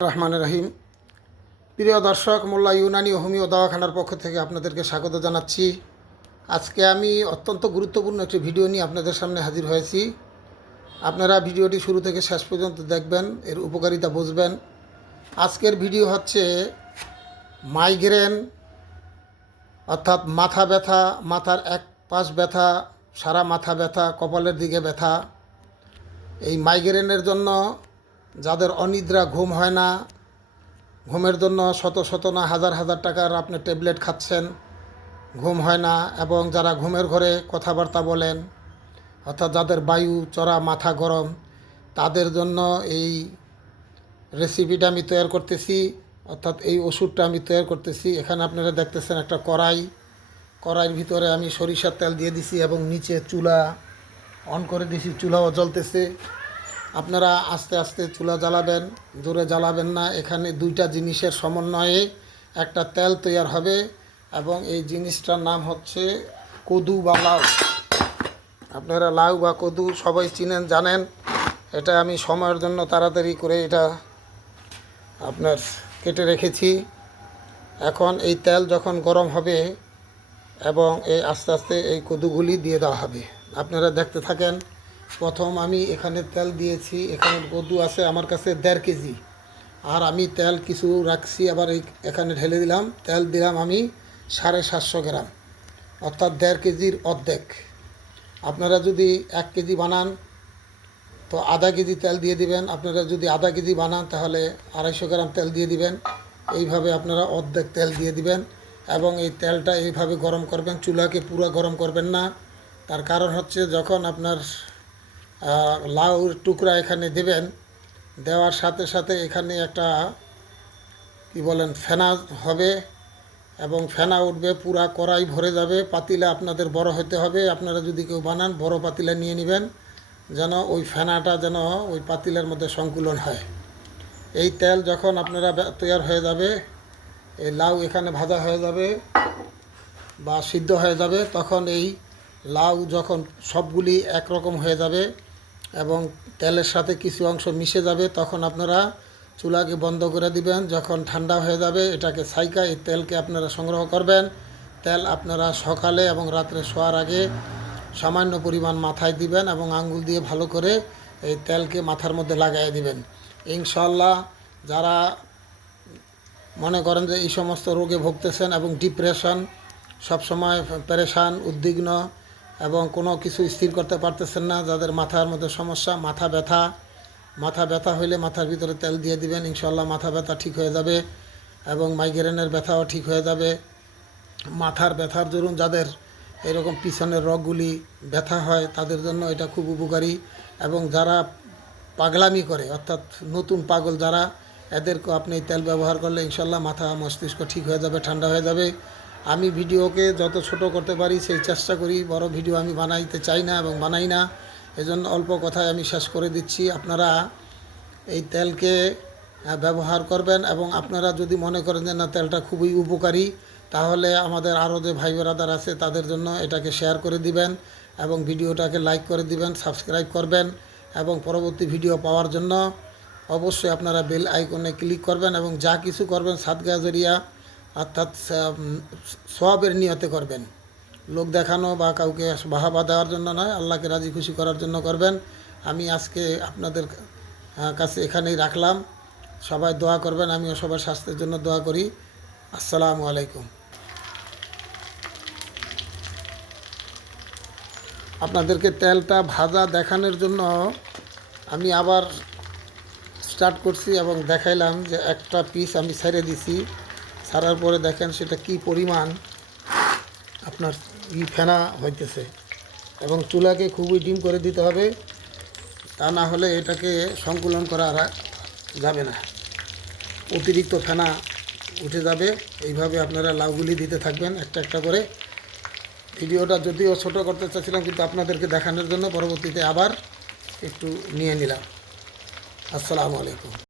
রহমান রহিম। প্রিয় দর্শক, মোল্লা ইউনানি ও হোমিও দাওয়াখানার পক্ষ থেকে আপনাদেরকে স্বাগত জানাচ্ছি। আজকে আমি অত্যন্ত গুরুত্বপূর্ণ একটি ভিডিও নিয়ে আপনাদের সামনে হাজির হয়েছি। আপনারা ভিডিওটি শুরু থেকে শেষ পর্যন্ত দেখবেন, এর উপকারিতা বুঝবেন। আজকের ভিডিও হচ্ছে মাইগ্রেন, অর্থাৎ মাথা ব্যথা, মাথার এক পাশ ব্যথা, সারা মাথা ব্যথা, কপালের দিকে ব্যথা। এই মাইগ্রেনের জন্য যাদের অনিদ্রা, ঘুম হয় না, ঘুমের জন্য শত শত না হাজার হাজার টাকার আপনি ট্যাবলেট খাচ্ছেন, ঘুম হয় না, এবং যারা ঘুমের ঘরে কথাবার্তা বলেন, অর্থাৎ যাদের বায়ু চড়া, মাথা গরম, তাদের জন্য এই রেসিপিটা আমি তৈরি করতেছি, অর্থাৎ এই ওষুধটা আমি তৈরি করতেছি। এখানে আপনারা দেখতেছেন একটা কড়াইয়ের ভিতরে আমি সরিষার তেল দিয়ে দিছি এবং নিচে চুলা অন করে দিছি, চুলাও জ্বলতেছে। আপনারা আস্তে আস্তে চুলা জ্বালাবেন, জোরে জ্বালাবেন না। এখানে দুইটা জিনিসের সমন্বয়ে একটা তেল তৈরি হবে, এবং এই জিনিসটার নাম হচ্ছে কদু বা লাউ। আপনারা লাউ বা কদু সবাই চিনেন, জানেন। এটা আমি সময়ের জন্য তাড়াতাড়ি করে এটা আপনার কেটে রেখেছি। এখন এই তেল যখন গরম হবে এবং এই আস্তে আস্তে এই কদুগুলি দিয়ে দেওয়া হবে। আপনারা দেখতে থাকেন। প্রথম আমি এখানে তেল দিয়েছি, এখানে কদু আছে আমার কাছে 1.5 কেজি, আর আমি তেল কিছু রাখছি, আবার এখানে ঢেলে দিলাম। তেল দিলাম আমি 750 গ্রাম, অর্থাৎ 1.5 কেজির অর্ধেক। আপনারা যদি 1 কেজি বানান তো আধা কেজি তেল দিয়ে দিবেন। আপনারা যদি আধা কেজি বানান তাহলে 250 গ্রাম তেল দিয়ে দিবেন। এইভাবে আপনারা অর্ধেক তেল দিয়ে দিবেন, এবং এই তেলটা এইভাবে গরম করবেন। চুলাকে পুরো গরম করবেন না। তার কারণ হচ্ছে যখন আপনার লাউর টুকরা এখানে দেবেন, দেওয়ার সাথে সাথে এখানে একটা কি বলেন ফেনা হবে, এবং ফেনা উঠবে, পুরা কড়াই ভরে যাবে। পাতিলা আপনাদের বড় হতে হবে। আপনারা যদি কেউ বানান, বড় পাতিলা নিয়ে নেবেন, যেন ওই ফেনাটা যেন ওই পাতিলার মধ্যে সংকুলন হয়। এই তেল যখন আপনারা তৈরি হয়ে যাবে, এই লাউ এখানে ভাজা হয়ে যাবে বা সিদ্ধ হয়ে যাবে, তখন এই লাউ যখন সবগুলি একরকম হয়ে যাবে এবং তেলের সাথে কিছু অংশ মিশে যাবে, তখন আপনারা চুলাকে বন্ধ করে দিবেন। যখন ঠান্ডা হয়ে যাবে, এটাকে ছাইকা এই তেলকে আপনারা সংগ্রহ করবেন। তেল আপনারা সকালে এবং রাত্রে শোয়ার আগে সামান্য পরিমাণ মাথায় দিবেন, এবং আঙ্গুল দিয়ে ভালো করে এই তেলকে মাথার মধ্যে লাগাই দিবেন। ইনশাল্লাহ যারা মনে করেন যে এই সমস্ত রোগে ভুগতেছেন এবং ডিপ্রেশন, সবসময় পেরেশান, উদ্বিগ্ন, এবং কোনো কিছু স্থির করতে পারতেছেন না, যাদের মাথার মধ্যে সমস্যা, মাথা ব্যথা হইলে মাথার ভিতরে তেল দিয়ে দিবেন। ইনশাল্লাহ মাথা ব্যথা ঠিক হয়ে যাবে, এবং মাইগ্রেনের ব্যথাও ঠিক হয়ে যাবে। মাথার ব্যথার দরুন যাদের এরকম পিছনের রগগুলি ব্যথা হয়, তাদের জন্য এটা খুব উপকারী। এবং যারা পাগলামি করে, অর্থাৎ নতুন পাগল যারা, এদেরকেও আপনি তেল ব্যবহার করলে ইনশাল্লাহ মাথা মস্তিষ্ক ঠিক হয়ে যাবে, ঠান্ডা হয়ে যাবে। আমি ভিডিওকে যত ছোট করতে পারি সেই চেষ্টা করি। বড় ভিডিও আমি বানাইতে চাই না এবং বানাই না, এজন্য অল্প কথায় আমি শেষ করে দিচ্ছি। আপনারা এই তেলকে ব্যবহার করবেন, এবং আপনারা যদি মনে করেন যে না তেলটা খুবই উপকারী, তাহলে আমাদের আরও যে ভাই ব্রাদার আছে তাদের জন্য এটাকে শেয়ার করে দিবেন, এবং ভিডিওটাকে লাইক করে দিবেন, সাবস্ক্রাইব করবেন, এবং পরবর্তী ভিডিও পাওয়ার জন্য অবশ্যই আপনারা বেল আইকনে ক্লিক করবেন। এবং যা কিছু করবেন সাদকা জরিয়া, অর্থাৎ সওয়াবের নিয়তে করবেন। লোক দেখানো বা কাউকে বাহাবা দেওয়ার জন্য নয়, আল্লাহকে রাজি খুশি করার জন্য করবেন। আমি আজকে আপনাদের কাছে এখানেই রাখলাম। সবাই দোয়া করবেন, আমিও সবার স্বাস্থ্যের জন্য দোয়া করি। আসসালামু আলাইকুম। আপনাদেরকে তেলটা ভাজা দেখানোর জন্য আমি আবার স্টার্ট করছি এবং দেখাইলাম যে একটা পিস আমি ছেড়ে দিছি। ছাড়ার পরে দেখেন সেটা কি পরিমাণ আপনার ফেনা হইতেছে, এবং চুলাকে খুবই ডিম করে দিতে হবে, তা না হলে এটাকে সংকুলন করা যাবে না, অতিরিক্ত ফেনা উঠে যাবে। এইভাবে আপনারা লাউগুলি দিতে থাকবেন একটা একটা করে। ভিডিওটা যদিও ছোট করতে চাচ্ছিলাম, কিন্তু আপনাদেরকে দেখানোর জন্য পরবর্তীতে আবার একটু নিয়ে নিলাম। আসসালামু আলাইকুম।